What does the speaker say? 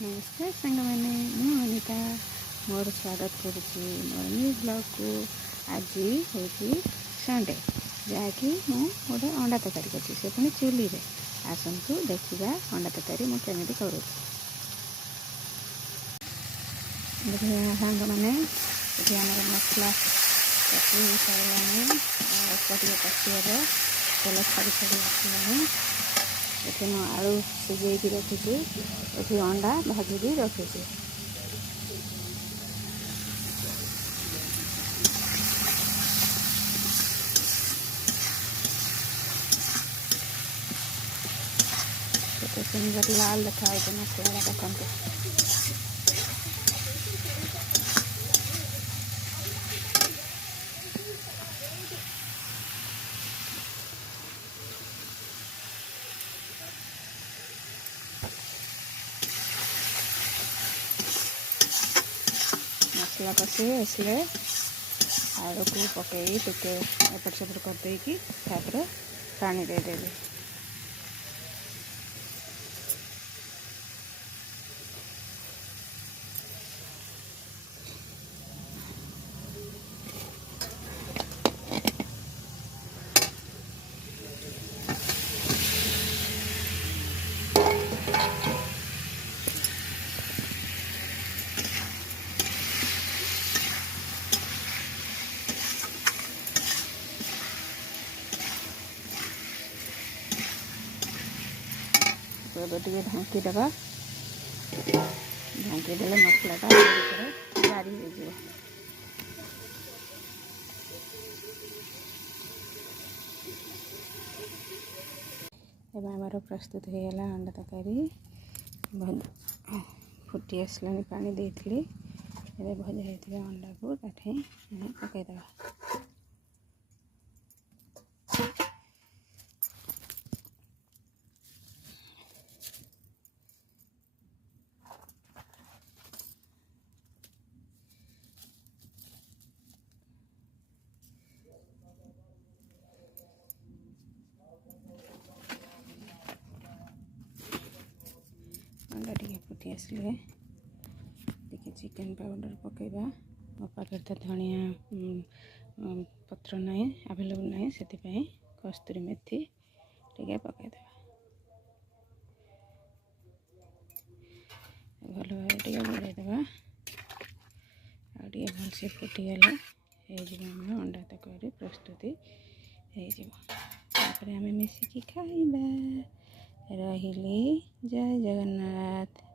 नमस्कार सांग मैंने मु अनिता मोर स्वागत करुच्ची मोर न्यू ब्लॉग को। आज हूँ संडे जहाँकि मुझे अंडा तरकारी कर से पुणी चूल्ही रे आसतु देखा अंडा तरकारी मुझे करुच्ची। सांग मैंने मसला कटी सारे कषि हे तेल छाड़ी छाड़ी आसलानी। ये आलू सिझे रखी ये अंडा भाजी रखी सुंदर लाल देखा मसला देखते मसला कषि इसलिए आलू को पकई टे एपट सेपट कर पानी देदेवी। टे ढांकी दबा ढांकी देले मसलाटा जारी हो। आमर प्रस्तुत हो गला अंडा तरकारी फुटी आसलानी पानी देती भजा होता अंडा को पकईदे। अंडा टी फुटी आसले देखिए चिकेन पाउडर पकेबा मो पाखे तो धनिया पत्र ना आवेलेबल ना से कस्तूरी मेथी टे पकईदे भल भाव बढ़ेदेवा आगे भलसे फुटीगले हो अंडा तरकारी प्रस्तुति हो आम मिसिकी खाइबा। रही जय जगन्नाथ।